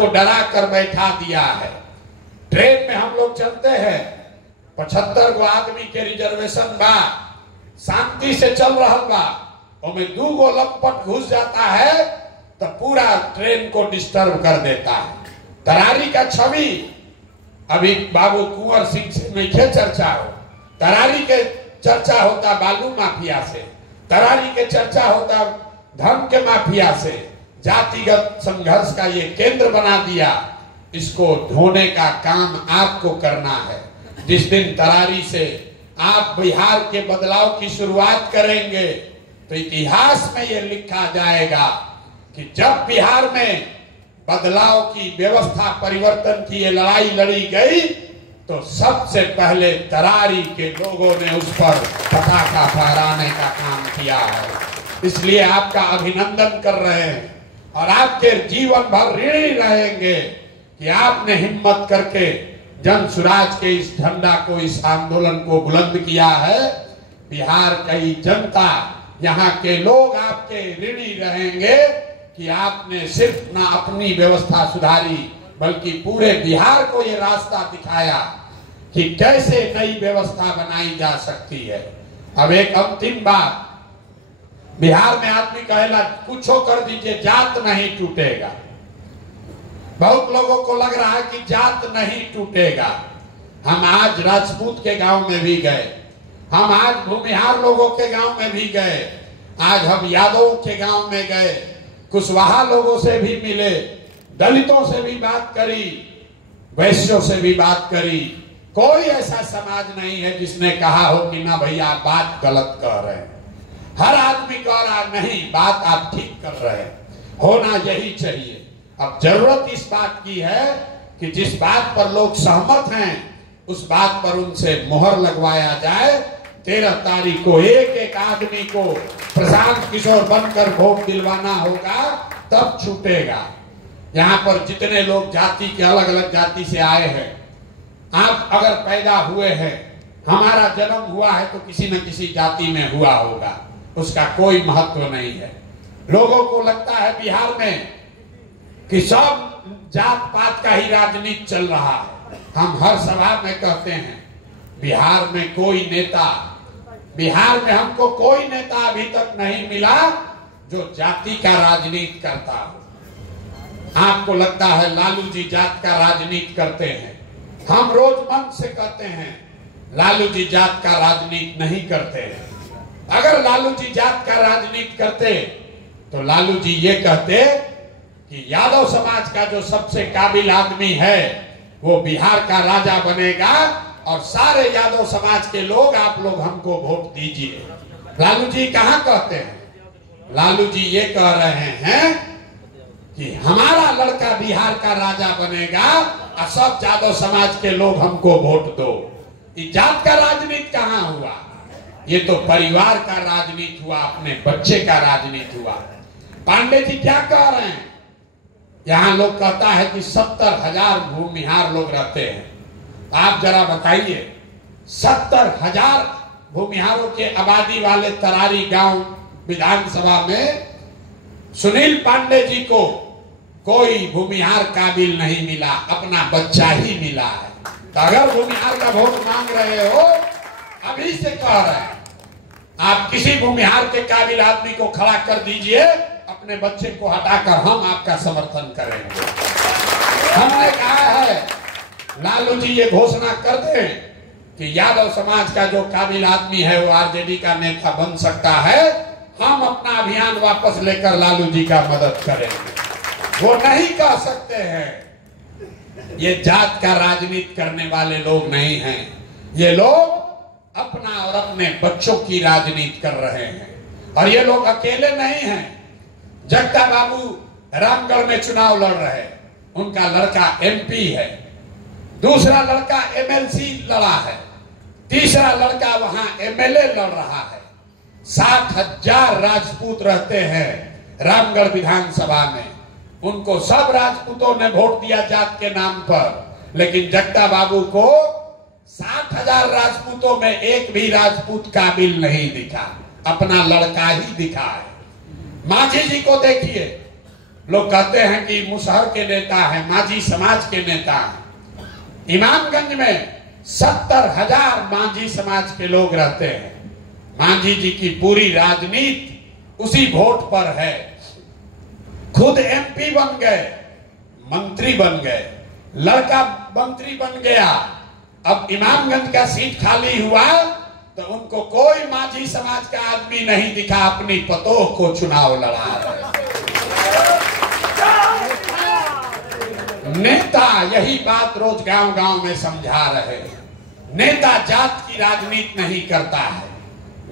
को डरा कर बैठा दिया है। ट्रेन में हम लोग चलते हैं, 75 गो आदमी के रिजर्वेशन बा, शांति से चल रहा बा, उसमें 2 गो लंपट घुस जाता है तो पूरा ट्रेन को डिस्टर्ब कर देता है। तरारी का छवि अभी बाबू कुंवर सिंह से नहीं चर्चा हो, तरारी के चर्चा होता बालू माफिया से, तरारी के चर्चा होता धन के माफिया से। जातिगत संघर्ष का ये केंद्र बना दिया, इसको ढोने का काम आपको करना है। जिस दिन तरारी से आप बिहार के बदलाव की शुरुआत करेंगे तो इतिहास में ये लिखा जाएगा कि जब बिहार में बदलाव की व्यवस्था परिवर्तन की ये लड़ाई लड़ी गई तो सबसे पहले तरारी के लोगों ने उस पर पताका फहराने का काम किया है। इसलिए आपका अभिनंदन कर रहे हैं और आपके जीवन भर ऋणी रहेंगे कि आपने हिम्मत करके जन सुराज के इस झंडा को, इस आंदोलन को बुलंद किया है। बिहार की जनता, यहाँ के लोग आपके ऋणी रहेंगे कि आपने सिर्फ ना अपनी व्यवस्था सुधारी बल्कि पूरे बिहार को ये रास्ता दिखाया कि कैसे नई व्यवस्था बनाई जा सकती है। अब एक अंतिम बात, बिहार में आदमी कहेला कुछो कर दीजिए, जात नहीं टूटेगा। बहुत लोगों को लग रहा है कि जात नहीं टूटेगा। हम आज राजपूत के गांव में भी गए, हम आज भूमिहार लोगों के गांव में भी गए, आज हम यादवों के गांव में गए, कुशवाहा लोगों से भी मिले, दलितों से भी बात करी, वैश्यों से भी बात करी। कोई ऐसा समाज नहीं है जिसने कहा हो कि ना भैया बात गलत कह रहे हैं। हर आदमी कह रहा नहीं, बात आप ठीक कर रहे हैं, होना यही चाहिए। अब जरूरत इस बात की है कि जिस बात पर लोग सहमत हैं उस बात पर उनसे मोहर लगवाया जाए। 13 तारीख को एक एक आदमी को प्रशांत किशोर बनकर वोट दिलवाना होगा, तब छूटेगा। यहाँ पर जितने लोग जाति के अलग अलग जाति से आए हैं, आप अगर पैदा हुए हैं, हमारा जन्म हुआ है तो किसी न किसी जाति में हुआ होगा, उसका कोई महत्व नहीं है। लोगों को लगता है बिहार में कि सब जात पात का ही राजनीति चल रहा है। हम हर सभा में कहते हैं बिहार में कोई नेता, बिहार में हमको कोई नेता अभी तक नहीं मिला जो जाति का राजनीति करता हो। आपको लगता है लालू जी जात का राजनीति करते हैं, हम रोज मन से कहते हैं लालू जी जात का राजनीति नहीं करते हैं। अगर लालू जी जात का राजनीति करते तो लालू जी ये कहते कि यादव समाज का जो सबसे काबिल आदमी है वो बिहार का राजा बनेगा और सारे यादव समाज के लोग, आप लोग हमको वोट दीजिए। लालू जी कहाँ कहते हैं? लालू जी ये कह रहे हैं कि हमारा लड़का बिहार का राजा बनेगा और सब यादव समाज के लोग हमको वोट दो। ये जात का राजनीति कहाँ हुआ? ये तो परिवार का राजनीति हुआ, अपने बच्चे का राजनीति हुआ। पांडे जी क्या कह रहे हैं? यहाँ लोग कहता है कि 70,000 भूमिहार लोग रहते हैं। आप जरा बताइए, 70,000 भूमिहारों के आबादी वाले तरारी गांव विधानसभा में सुनील पांडे जी को कोई भूमिहार काबिल नहीं मिला, अपना बच्चा ही मिला है। तो अगर भूमिहार का वोट मांग रहे हो, अभी से कह रहे हैं, आप किसी भूमिहार के काबिल आदमी को खड़ा कर दीजिए, अपने बच्चे को हटाकर हम आपका समर्थन करेंगे। हमने कहा है लालू जी ये घोषणा कर दें कि यादव समाज का जो काबिल आदमी है वो आरजेडी का नेता बन सकता है, हम अपना अभियान वापस लेकर लालू जी का मदद करेंगे। वो नहीं कह सकते हैं। ये जात का राजनीति करने वाले लोग नहीं हैं, ये लोग अपना और अपने बच्चों की राजनीति कर रहे हैं। और ये लोग अकेले नहीं हैं। जगता बाबू रामगढ़ में चुनाव लड़ रहे हैं, उनका लड़का एमपी है, दूसरा लड़का एमएलसी लड़ा है, तीसरा लड़का वहां एमएलए लड़ रहा है। 60,000 राजपूत रहते हैं रामगढ़ विधानसभा में, उनको सब राजपूतों ने वोट दिया जात के नाम पर, लेकिन जगता बाबू को 60,000 राजपूतों में एक भी राजपूत काबिल नहीं दिखा, अपना लड़का ही दिखा है। मांझी जी को देखिए, लोग कहते हैं कि मुसहर के नेता है, मांझी समाज के नेता है। इमामगंज में 70,000 मांझी समाज के लोग रहते हैं। मांझी जी की पूरी राजनीति उसी वोट पर है। खुद एमपी बन गए, मंत्री बन गए, लड़का मंत्री बन गया। अब इमामगंज का सीट खाली हुआ तो उनको कोई मांझी समाज का आदमी नहीं दिखा, अपनी पतोह को चुनाव लड़ा रहे। नेता यही बात रोज गांव गांव में समझा रहे हैं। नेता जात की राजनीति नहीं करता है,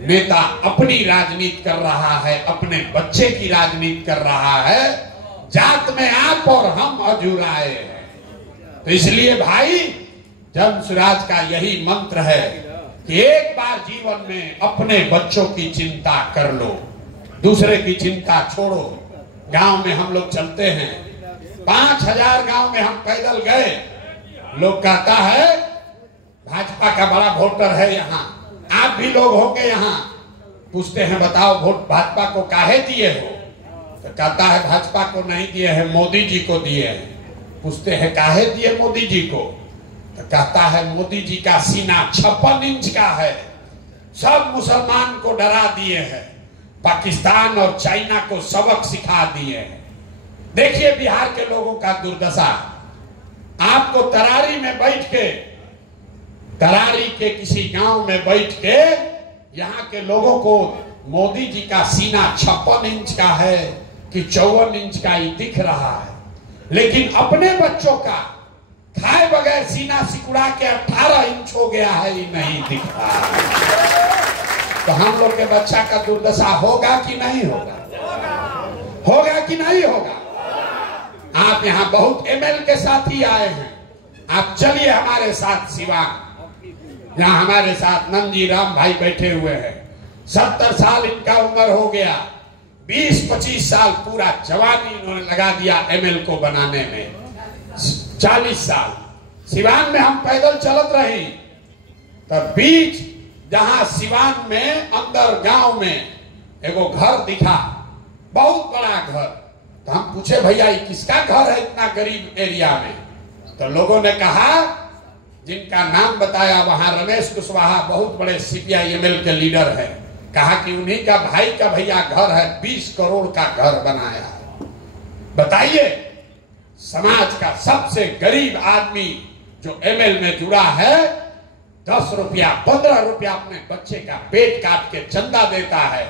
नेता अपनी राजनीति कर रहा है, अपने बच्चे की राजनीति कर रहा है। जात में आप और हम अजुराए हैं। तो इसलिए भाई, जन स्वराज का यही मंत्र है कि एक बार जीवन में अपने बच्चों की चिंता कर लो, दूसरे की चिंता छोड़ो। गांव में हम लोग चलते हैं, 5,000 गांव में हम पैदल गए। लोग कहता है भाजपा का बड़ा वोटर है यहाँ, आप भी लोग होंगे यहाँ। पूछते हैं बताओ वोट भाजपा को काहे दिए हो? तो कहता है भाजपा को नहीं दिए हैं, मोदी जी को दिए हैं। पूछते हैं काहे दिए मोदी जी को? तो कहता है मोदी जी का सीना 56 इंच का है, सब मुसलमान को डरा दिए हैं, पाकिस्तान और चाइना को सबक सिखा दिए हैं। देखिए बिहार के लोगों का दुर्दशा। आपको तरारी में बैठ के, तरारी के किसी गांव में बैठ के यहाँ के लोगों को मोदी जी का सीना 56 इंच का है कि 54 इंच का ही दिख रहा है, लेकिन अपने बच्चों का खाए बगैर सीना सिकुड़ा के 18 इंच हो गया है, ही नहीं दिख रहा है। तो हम लोग के बच्चा का दुर्दशा होगा कि नहीं होगा? होगा कि नहीं होगा? आप यहाँ बहुत एमएल के साथ ही आए हैं, आप चलिए हमारे साथ सिवान। यहाँ हमारे साथ नंजी राम भाई बैठे हुए हैं, 70 साल इनका उम्र हो गया, 20-25 साल पूरा जवानी इन्होंने लगा दिया एमएल को बनाने में। 40 साल सिवान में हम पैदल चलत रही, तब बीच जहां सिवान में अंदर गांव में एगो घर दिखा, बहुत बड़ा घर। तो हम पूछे भैया ये किसका घर है इतना गरीब एरिया में? तो लोगों ने कहा, जिनका नाम बताया वहां रमेश कुशवाहा बहुत बड़े सीपीआई-एमएल के लीडर हैं, कहा कि उन्हीं का भाई का भैया घर है, 20 करोड़ का घर बनाया है। बताइए, समाज का सबसे गरीब आदमी जो एमएल में जुड़ा है, 10 रुपया 15 रुपया अपने बच्चे का पेट काट के चंदा देता है,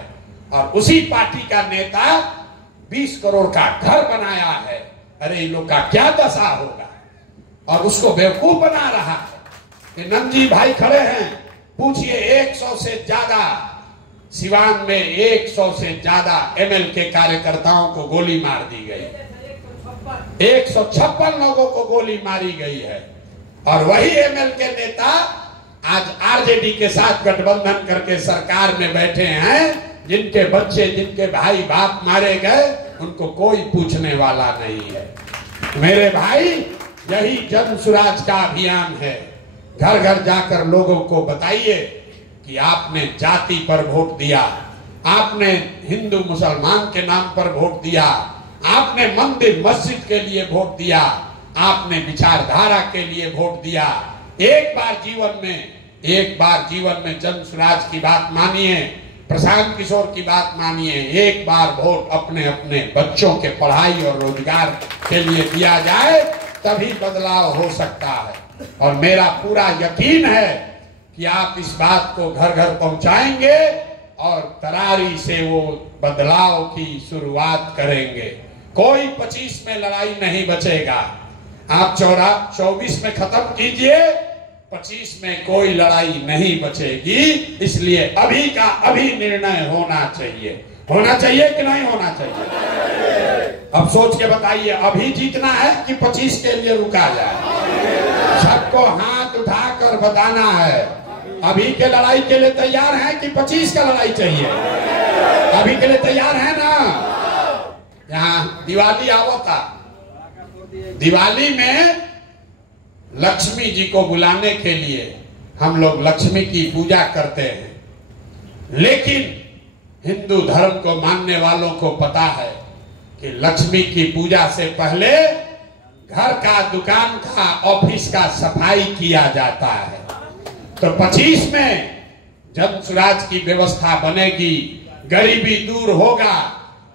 और उसी पार्टी का नेता 20 करोड़ का घर बनाया है। अरे इन लोग का क्या दशा होगा? और उसको बेवकूफ बना रहा है। कि नंजी भाई खड़े हैं, पूछिए 100 से ज्यादा सिवान में 100 से ज्यादा एमएल के कार्यकर्ताओं को गोली मार दी गई, 156 लोगों को गोली मारी गई है। और वही एमएल के नेता आज आरजेडी के साथ गठबंधन करके सरकार में बैठे हैं, जिनके बच्चे, जिनके भाई बाप मारे गए, उनको कोई पूछने वाला नहीं है। मेरे भाई, यही जन स्वराज का अभियान है। घर घर जाकर लोगों को बताइए कि आपने जाति पर वोट दिया, आपने हिंदू मुसलमान के नाम पर वोट दिया, आपने मंदिर मस्जिद के लिए वोट दिया, आपने विचारधारा के लिए वोट दिया। एक बार जीवन में जन स्वराज की बात मानिए, प्रशांत किशोर की बात मानिए। एक बार वोट अपने अपने बच्चों के पढ़ाई और रोजगार के लिए दिया जाए, तभी बदलाव हो सकता है। और मेरा पूरा यकीन है कि आप इस बात को घर घर पहुंचाएंगे और तरारी से वो बदलाव की शुरुआत करेंगे। कोई 25 में लड़ाई नहीं बचेगा। आप 24 में खत्म कीजिए, 25 में कोई लड़ाई नहीं बचेगी। इसलिए अभी का अभी निर्णय होना चाहिए। होना चाहिए कि नहीं होना चाहिए? अब सोच के बताइए, अभी जीतना है कि 25 के लिए रुका जाए? सबको हाथ उठाकर बताना है, अभी के लड़ाई के लिए तैयार हैं कि 25 का लड़ाई चाहिए? अभी के लिए तैयार है ना? यहाँ दिवाली आवता, दिवाली में लक्ष्मी जी को बुलाने के लिए हम लोग लक्ष्मी की पूजा करते हैं। लेकिन हिंदू धर्म को मानने वालों को पता है कि लक्ष्मी की पूजा से पहले घर का, दुकान का, ऑफिस का सफाई किया जाता है। तो 25 में जन सुराज की व्यवस्था बनेगी, गरीबी दूर होगा,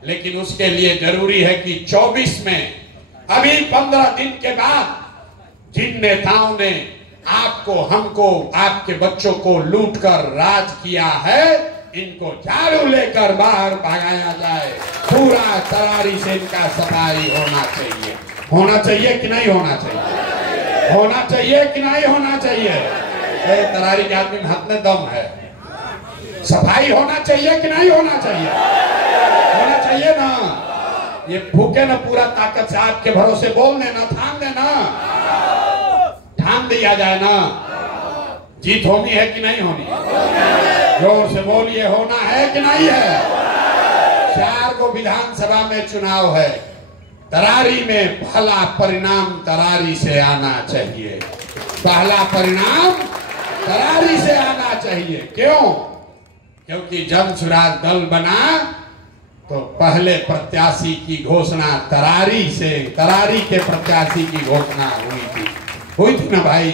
लेकिन उसके लिए जरूरी है कि 24 में, अभी 15 दिन के बाद जिन नेताओं ने आपको, हमको, आपके बच्चों को लूटकर राज किया है, इनको झाड़ू लेकर बाहर भगाया जाए। पूरा तरारी से इनका सफाई होना चाहिए। होना चाहिए कि नहीं होना चाहिए? होना चाहिए कि नहीं होना चाहिए? तरारी के आदमी में हाथ में दम है। सफाई होना चाहिए कि नहीं होना चाहिए? होना चाहिए ना। ये फूके ना पूरा ताकत से, आपके भरोसे बोल देना, थाम देना, ठान दिया जाए ना। जीत होनी है कि नहीं होनी? जोर से बोलिए, होना है कि नहीं है? 4 को विधानसभा में चुनाव है। तरारी में पहला परिणाम तरारी से आना चाहिए। पहला परिणाम तरारी से आना चाहिए। क्यों? क्योंकि जन सुराज दल बना तो पहले प्रत्याशी की घोषणा तरारी से, तरारी के प्रत्याशी की घोषणा हुई थी ना भाई।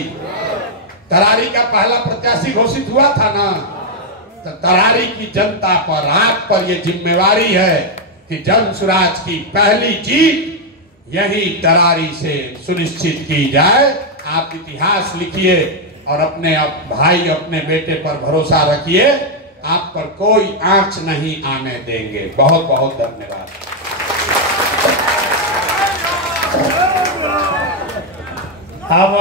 तरारी का पहला प्रत्याशी घोषित हुआ था ना। तो तरारी की जनता पर, आप पर यह जिम्मेवारी है कि जन सुराज की पहली जीत यही तरारी से सुनिश्चित की जाए। आप इतिहास लिखिए और अपने भाई, अपने बेटे पर भरोसा रखिए। आप पर कोई आंच नहीं आने देंगे। बहुत बहुत धन्यवाद। अब